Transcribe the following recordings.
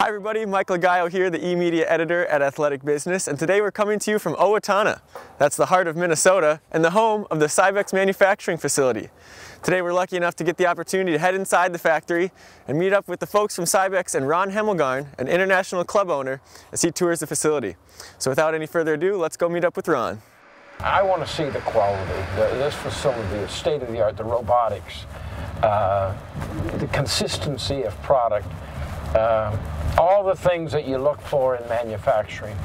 Hi everybody, Michael Gaio here, the e-media editor at Athletic Business, and today we're coming to you from Owatonna. That's the heart of Minnesota and the home of the Cybex manufacturing facility. Today we're lucky enough to get the opportunity to head inside the factory and meet up with the folks from Cybex and Ron Hemmelgarn, an international club owner, as he tours the facility. So without any further ado, let's go meet up with Ron. I want to see the quality. This facility is state-of-the-art, the robotics, the consistency of product, all the things that you look for in manufacturing.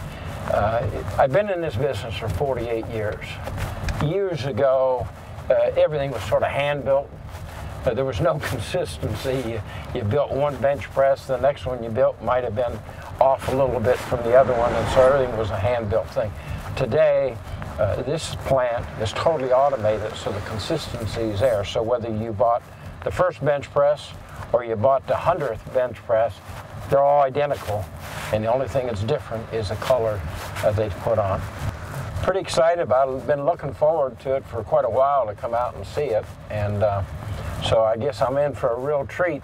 I've been in this business for 48 years. Years ago, everything was sort of hand-built. There was no consistency. You built one bench press, the next one you built might have been off a little bit from the other one, and so everything was a hand-built thing. Today, this plant is totally automated, so the consistency is there. So whether you bought the first bench press or you bought the 100th bench press, they're all identical, and the only thing that's different is the color they put on. Pretty excited about it. Been looking forward to it for quite a while to come out and see it, and so I guess I'm in for a real treat.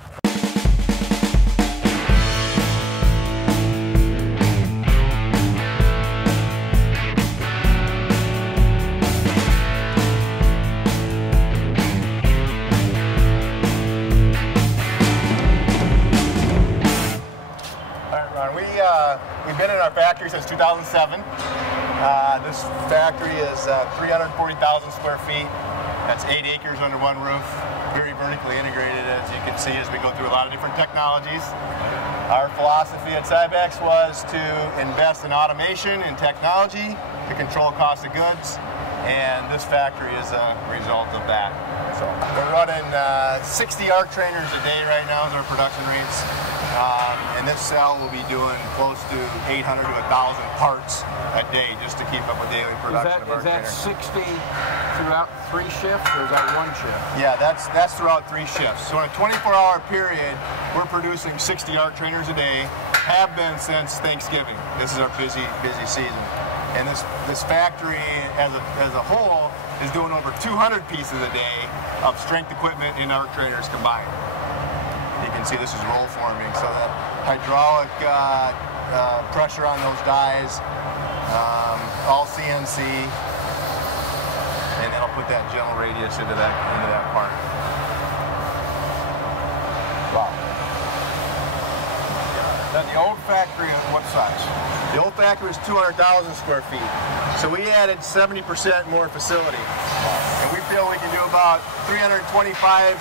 We've been in our factory since 2007. This factory is 340,000 square feet. That's 8 acres under one roof. Very vertically integrated, as you can see, as we go through a lot of different technologies. Our philosophy at Cybex was to invest in automation and technology to control cost of goods, and this factory is a result of that. So we're running 60 arc trainers a day right now as our production rates. And this cell will be doing close to 800 to 1,000 parts a day just to keep up with daily production of arc trainers. Is that 60 throughout 3 shifts, or is that 1 shift? Yeah, that's throughout 3 shifts. So in a 24-hour period, we're producing 60 arc trainers a day, have been since Thanksgiving. This is our busy season. And this factory as a whole is doing over 200 pieces a day of strength equipment and arc trainers combined. You can see this is roll forming, so the hydraulic pressure on those dies, all CNC, and it'll put that gentle radius into that part. Wow. Now the old factory, what size? The old factory was 200,000 square feet, so we added 70% more facility, and we feel we can do about 325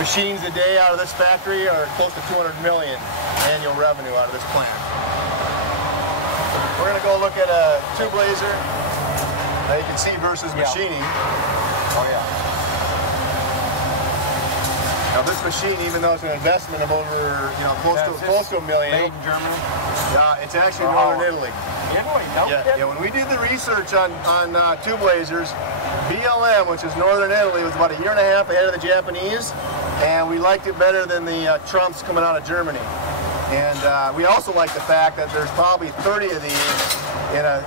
machines a day out of this factory, or close to 200 million annual revenue out of this plant. We're going to go look at a tube laser that you can see versus machining. Oh yeah. Now this machine, even though it's an investment of over close to $1 million. Made in Germany? It's actually Northern Italy. Italy, no kidding. Yeah, when we did the research on tube lasers, BLM, which is Northern Italy, was about 1.5 years ahead of the Japanese, and we liked it better than the Trumps coming out of Germany. And we also like the fact that there's probably 30 of these in a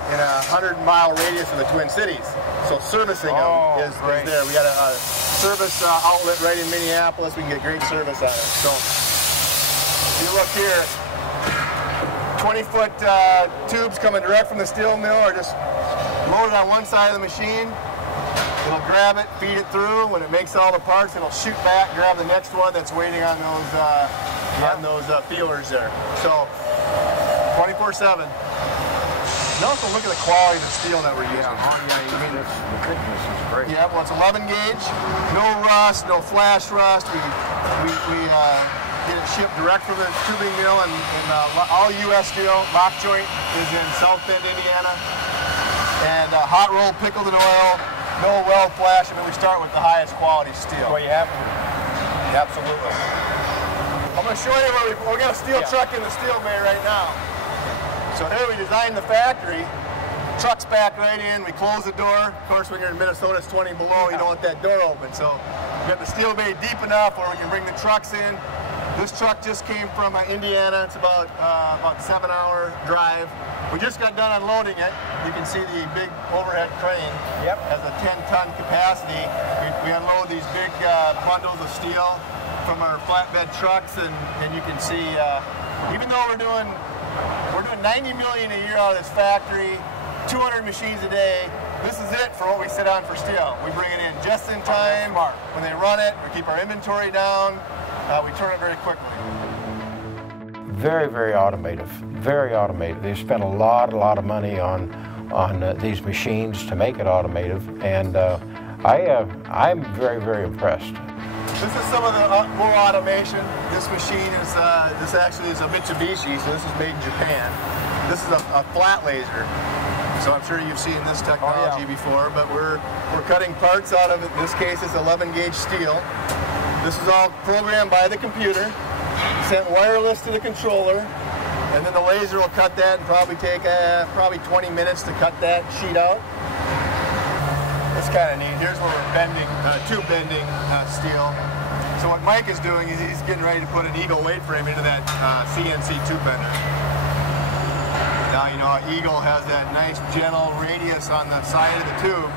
100-mile radius of the Twin Cities. So servicing them is there. We got a service outlet right in Minneapolis. We can get great service on it. So if you look here, 20-foot tubes coming direct from the steel mill are just loaded on one side of the machine. It'll grab it, feed it through. When it makes all the parts, it'll shoot back, grab the next one that's waiting on those feelers there. So 24/7. And also look at the quality of the steel that we're using. The thickness is great. Yeah, well, it's 11 gauge, no rust, no flash rust. We get it shipped direct from the tubing mill, and all U.S. steel. Lock joint is in South Bend, Indiana, and hot rolled pickled in oil. No weld flash. I mean, we start with the highest quality steel. Well, you have to. Absolutely. I'm going to show you where we're got a steel truck in the steel bay right now. So here we designed the factory. Truck's back right in. We close the door. Of course, when you're in Minnesota, it's 20 below. You don't want that door open. So we got the steel bay deep enough where we can bring the trucks in. This truck just came from Indiana. It's about 7-hour drive. We just got done unloading it. You can see the big overhead crane. Yep. Has a 10-ton capacity. We unload these big bundles of steel from our flatbed trucks, and you can see Even though we're doing 90 million a year out of this factory, 200 machines a day, this is it for what we sit on for steel. We bring it in just in time. When they run it, we keep our inventory down. We turn it very quickly. Very, very automated. Very automated. They spent a lot of money on these machines to make it automated, and I'm very, very impressed. This is some of the more automation. This machine is, this actually is a Mitsubishi, so this is made in Japan. This is a flat laser. So I'm sure you've seen this technology before, but we're cutting parts out of it. In this case, it's 11 gauge steel. This is all programmed by the computer, sent wireless to the controller, and then the laser will cut that and probably take probably 20 minutes to cut that sheet out. It's kind of neat. Here's where we're bending, tube bending steel. So what Mike is doing is he's getting ready to put an Eagle weight frame into that CNC tube bender. Now, you know, Eagle has that nice gentle radius on the side of the tube.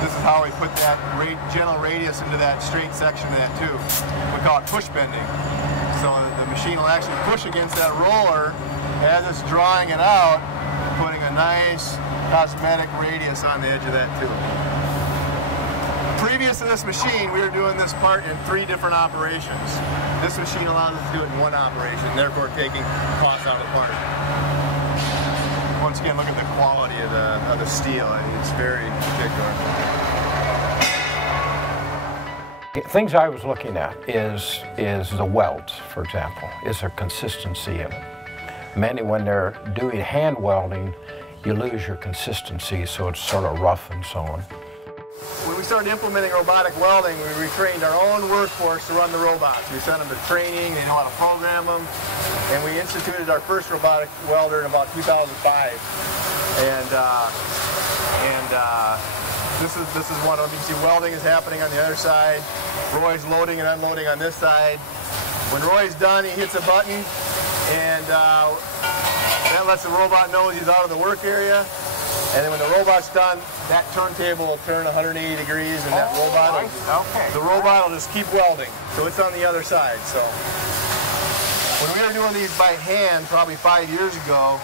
This is how we put that gentle radius into that straight section of that tube. We call it push bending. So the machine will actually push against that roller as it's drawing it out, putting a nice cosmetic radius on the edge of that tube. Previous to this machine, we were doing this part in 3 different operations. This machine allows us to do it in 1 operation, therefore taking costs out of the part. Once again, look at the quality of the steel. It's very particular. Things I was looking at is the welds, for example. Is there consistency in it? Many, when they're doing hand welding, you lose your consistency, so it's sort of rough and so on. When we started implementing robotic welding, we retrained our own workforce to run the robots. We sent them to training, they know how to program them, and we instituted our first robotic welder in about 2005. This is one of them. You can see welding is happening on the other side. Roy's loading and unloading on this side. When Roy's done, he hits a button, and that lets the robot know he's out of the work area. And then when the robot's done, that turntable will turn 180 degrees, and that the robot will just keep welding. So it's on the other side. So when we were doing these by hand, probably 5 years ago,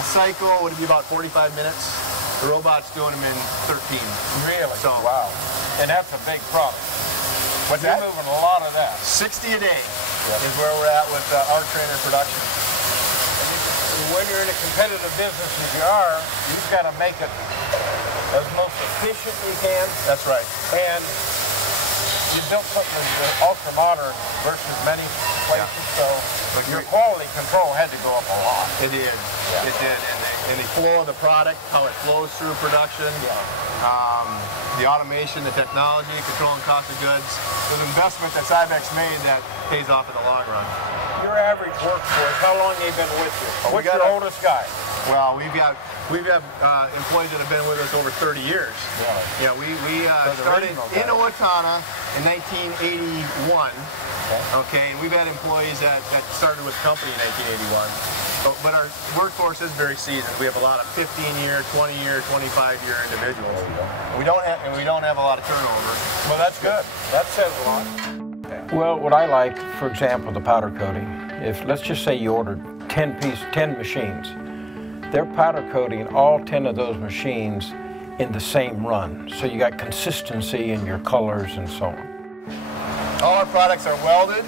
a cycle would be about 45 minutes. The robot's doing them in 13. Really? So, wow. And that's a big product. What's that? You're moving a lot of that. 60 a day is where we're at with our trainer production. When you're in a competitive business as you are, you've got to make it as most efficient you can. That's right. And you built something that's ultra modern versus many places, so your quality control had to go up a lot. It did. Yeah. It did. And the flow of the product, how it flows through production, the automation, the technology, controlling cost of goods, was an investment that Cybex made that pays off in the long run. Your average workforce, how long have they been with you? What's your oldest guy? Well, we've got employees that have been with us over 30 years. Yeah, we started in Owatonna in 1981. Okay, and we've had employees that started with the company in 1981. But our workforce is very seasoned. We have a lot of 15-year, 20-year, 25-year individuals. We don't have a lot of turnover. Well, that's good. That says a lot. Well, what I like, for example, the powder coating. If let's just say you ordered 10 machines, they're powder coating all 10 of those machines in the same run. So you got consistency in your colors and so on. All our products are welded,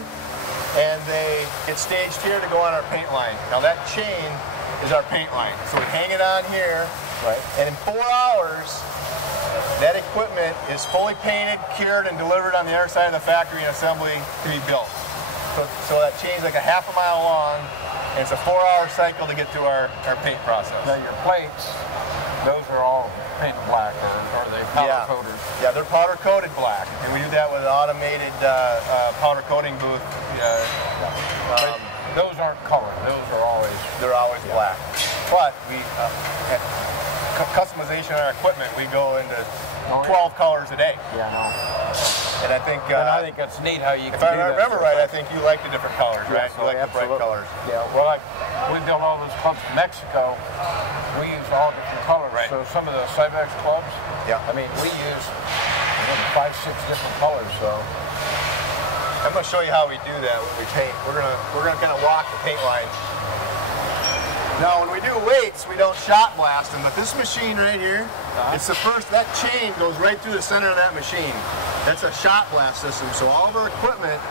and they get staged here to go on our paint line. Now that chain is our paint line. So we hang it on here, and in 4 hours, that equipment is fully painted, cured, and delivered on the other side of the factory and assembly to be built. So that chain's like a half a mile long, and it's a 4-hour cycle to get to our paint process. Now your plates, those are all painted black, or are they powder coated? Yeah, they're powder coated black, and we do that with an automated powder coating booth. Those aren't colored. They're always black. But we customization of our equipment, we go into 12 colors a day. Yeah, I know. And I think that's neat how you can if I remember right, I think you like the different colors, right? You like the bright colors. Yeah, well, we built all those clubs in Mexico. We use all different colors. Right. So some of the Cybex clubs, I mean, we use 5, 6 different colors. So I'm going to show you how we do that when we paint. We're gonna kind of walk the paint line. Now, when we do weights, we don't shot blast them, but this machine right here, it's the first, that chain goes right through the center of that machine. That's a shot blast system, so all of our equipment,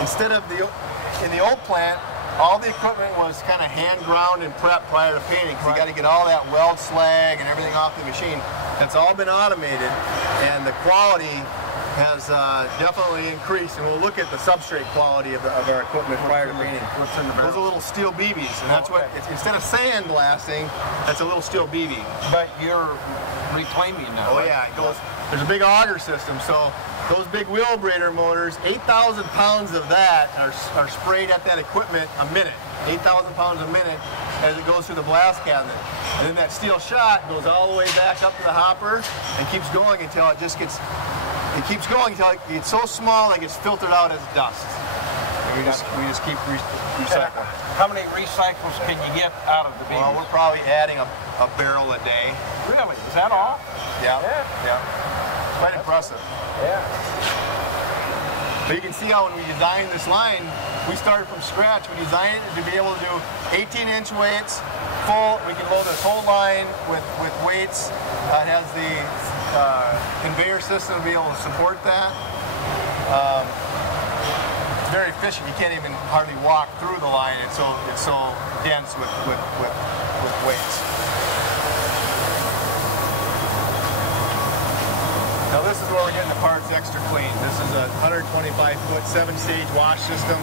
instead of in the old plant, all the equipment was kind of hand ground and prepped prior to painting, because you got to get all that weld slag and everything off the machine. That's all been automated, and the quality has definitely increased, and we'll look at the substrate quality of our equipment prior to painting. What's in the barrel? Those are little steel BBs, and that's what, instead of sand blasting, that's a little steel BB. But you're reclaiming now. Oh yeah, it goes, there's a big auger system, so those big wheel brader motors, 8,000 pounds of that are sprayed at that equipment a minute. 8,000 pounds a minute as it goes through the blast cabinet. And then that steel shot goes all the way back up to the hopper and keeps going until it just gets, it keeps going until it gets so small that it gets filtered out as dust. And we just keep recycling. How many recycles can you get out of the beans? Well, we're probably adding a barrel a day. Really? Is that all? Yeah. Yeah. Quite impressive. Yeah. But you can see how when we designed this line, we started from scratch. We designed it to be able to do 18-inch weights, full. We can load this whole line with weights. It has the conveyor system to be able to support that. It's very efficient. You can't even hardly walk through the line. It's so dense with weights. Now this is where we're getting the parts extra clean. This is a 125-foot, 7-stage wash system.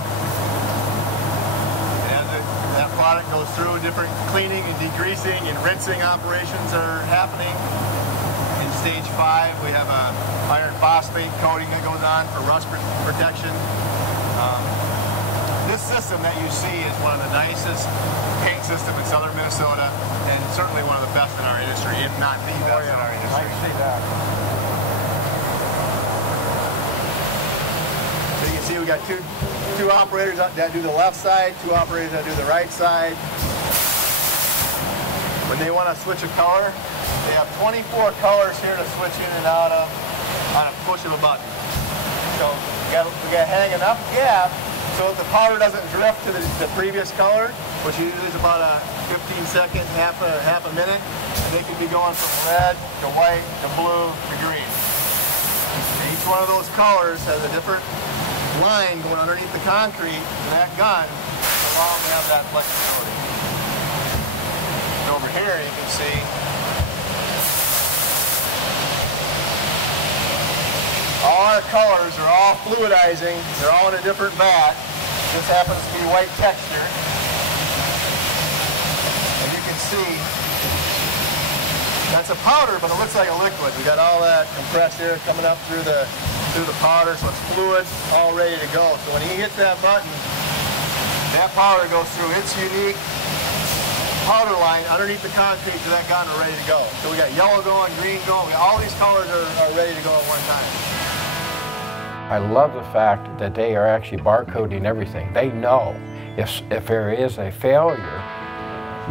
And as that product goes through, different cleaning and degreasing and rinsing operations are happening. In stage 5, we have a iron phosphate coating that goes on for rust protection. This system that you see is one of the nicest paint systems in southern Minnesota, and certainly one of the best in our industry, if not the best in our industry. I see that. So you can see we got two operators that do the left side, 2 operators that do the right side. When they want to switch a color, they have 24 colors here to switch in and out of on a push of a button. So we got to hang enough gap so that the powder doesn't drift to the previous color, which usually is about a 15-second, half a minute. And they can be going from red to white to blue to green. And each one of those colors has a different line going underneath the concrete, and that gun will allow them to have that flexibility. And over here you can see all our colors are all fluidizing. They're all in a different vat. This happens to be white texture. And you can see that's a powder, but it looks like a liquid. We got all that compressed air coming up through the powder, so it's fluid, all ready to go. So when he hits that button, that powder goes through its unique powder line underneath the concrete to that gun and ready to go. So we got yellow going, green going, all these colors are ready to go at one time. I love the fact that they are actually barcoding everything. They know if there is a failure,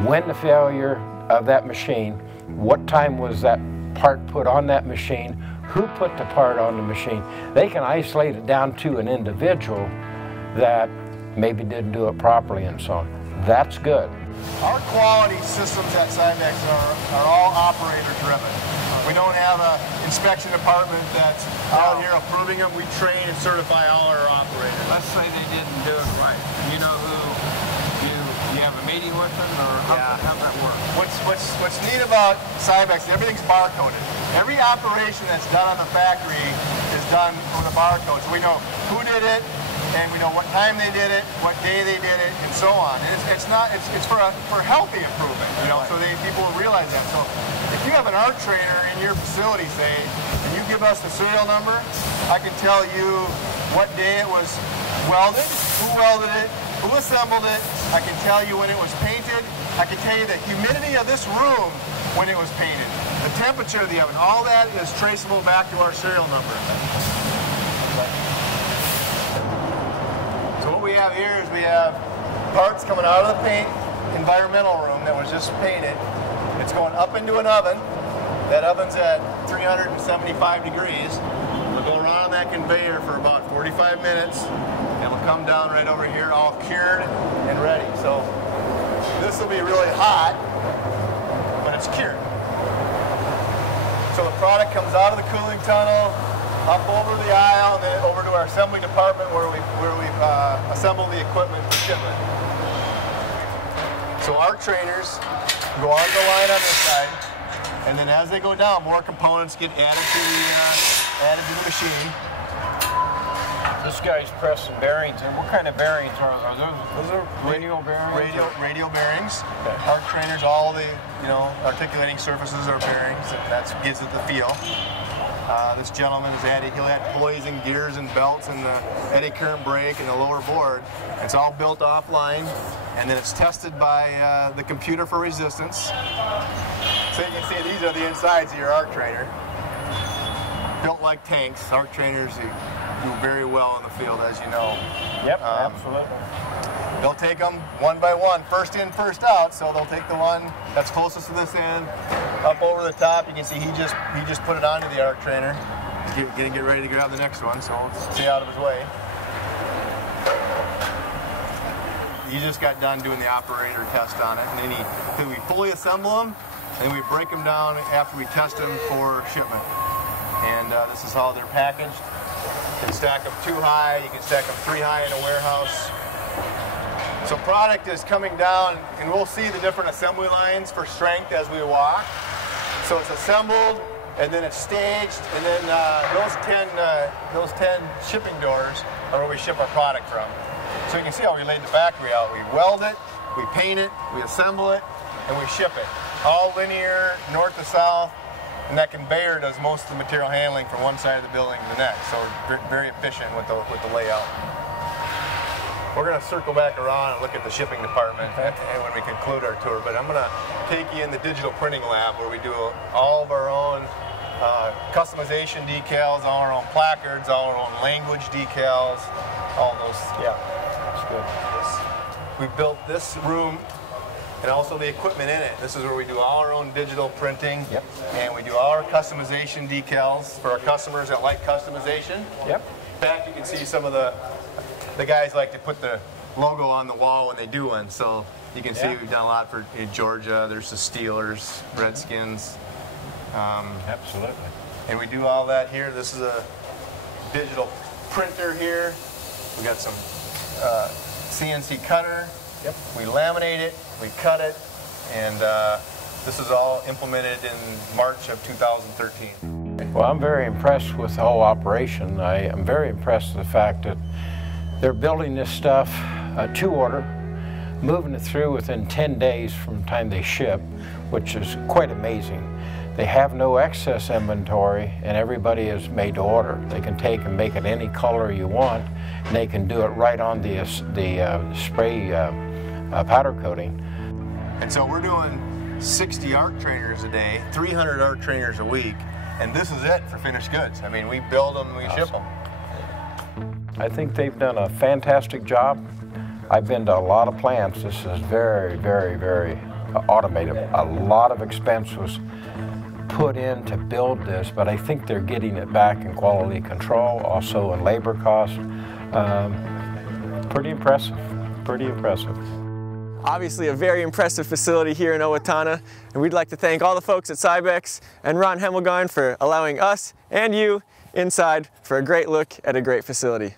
when the failure of that machine, what time was that part put on that machine, who put the part on the machine. They can isolate it down to an individual that maybe didn't do it properly and so on. That's good. Our quality systems at Cybex are all operator driven. We don't have an inspection department that's out here approving them. We train and certify all our operators. Let's say they didn't do it right. You know who, you have a meeting with them, or how's that work? What's neat about Cybex, everything's barcoded. Every operation that's done on the factory is done with a barcode. So we know who did it, and we know what time they did it, what day they did it, and so on. And it's for healthy improvement, you know, so people will realize that. So if you have an art trainer in your facility, say, and you give us the serial number, I can tell you what day it was welded, who welded it, who assembled it. I can tell you when it was painted. I can tell you the humidity of this room when it was painted, the temperature of the oven. All that is traceable back to our serial number. So what we have here is we have parts coming out of the paint environmental room that was just painted. It's going up into an oven. That oven's at 375 degrees. We'll go around on that conveyor for about 45 minutes, and it'll come down right over here, all cured and ready. So this will be really hot when it's cured. So the product comes out of the cooling tunnel, up over the aisle, and then over to our assembly department where we assemble the equipment for shipment. So our trainers go on the line on this side, and then as they go down, more components get added to the machine. This guy's pressing bearings, and what kind of bearings are those? Those are radial bearings? Radial bearings. Okay. Our trainers, all the articulating surfaces are bearings, and that gives it the feel. This gentleman is he'll add pulleys and gears and belts and the eddy current brake and the lower board. It's all built offline, and then it's tested by the computer for resistance. So you can see these are the insides of your arc trainer. Built like tanks. Arc trainers do very well in the field, as you know. Yep, absolutely. They'll take them one by one, first in, first out. So they'll take the one that's closest to this end, up over the top. You can see he just put it onto the arc trainer. He's gonna get ready to grab the next one, so let's stay out of his way. He just got done doing the operator test on it, and then we fully assemble them, and we break them down after we test them for shipment. And this is how they're packaged. You can stack them 2 high, you can stack them 3 high in a warehouse. So product is coming down, and we'll see the different assembly lines for strength as we walk. So it's assembled, and then it's staged, and then those 10 shipping doors are where we ship our product from. So you can see how we laid the factory out. We weld it, we paint it, we assemble it, and we ship it. All linear, north to south, and that conveyor does most of the material handling from one side of the building to the next. So we're very efficient with the layout. We're going to circle back around and look at the shipping department when we conclude our tour, but I'm going to take you in the digital printing lab where we do all of our own customization decals, all our own placards, all our own language decals, all those. Yeah, that's good. We built this room and also the equipment in it. This is where we do all our own digital printing. Yep. And we do all our customization decals for our customers that like customization. Yep. In fact, you can see some of the guys like to put the logo on the wall when they do one. So you can see we've done a lot for Georgia. There's the Steelers, Redskins. Absolutely. And we do all that here. This is a digital printer here. We got some CNC cutter. Yep. We laminate it, we cut it, and this is all implemented in March of 2013. Well, I'm very impressed with the whole operation. I am very impressed with the fact that they're building this stuff to order, moving it through within 10 days from the time they ship, which is quite amazing. They have no excess inventory, and everybody is made to order. They can take and make it any color you want, and they can do it right on the spray powder coating. And so we're doing 60 arc trainers a day, 300 arc trainers a week, and this is it for finished goods. I mean, we build them, we ship them. I think they've done a fantastic job. I've been to a lot of plants. This is very, very, very automated. A lot of expense was put in to build this, but I think they're getting it back in quality control, also in labor costs. Pretty impressive, pretty impressive. Obviously a very impressive facility here in Owatonna, and we'd like to thank all the folks at Cybex and Ron Hemmelgarn for allowing us and you inside for a great look at a great facility.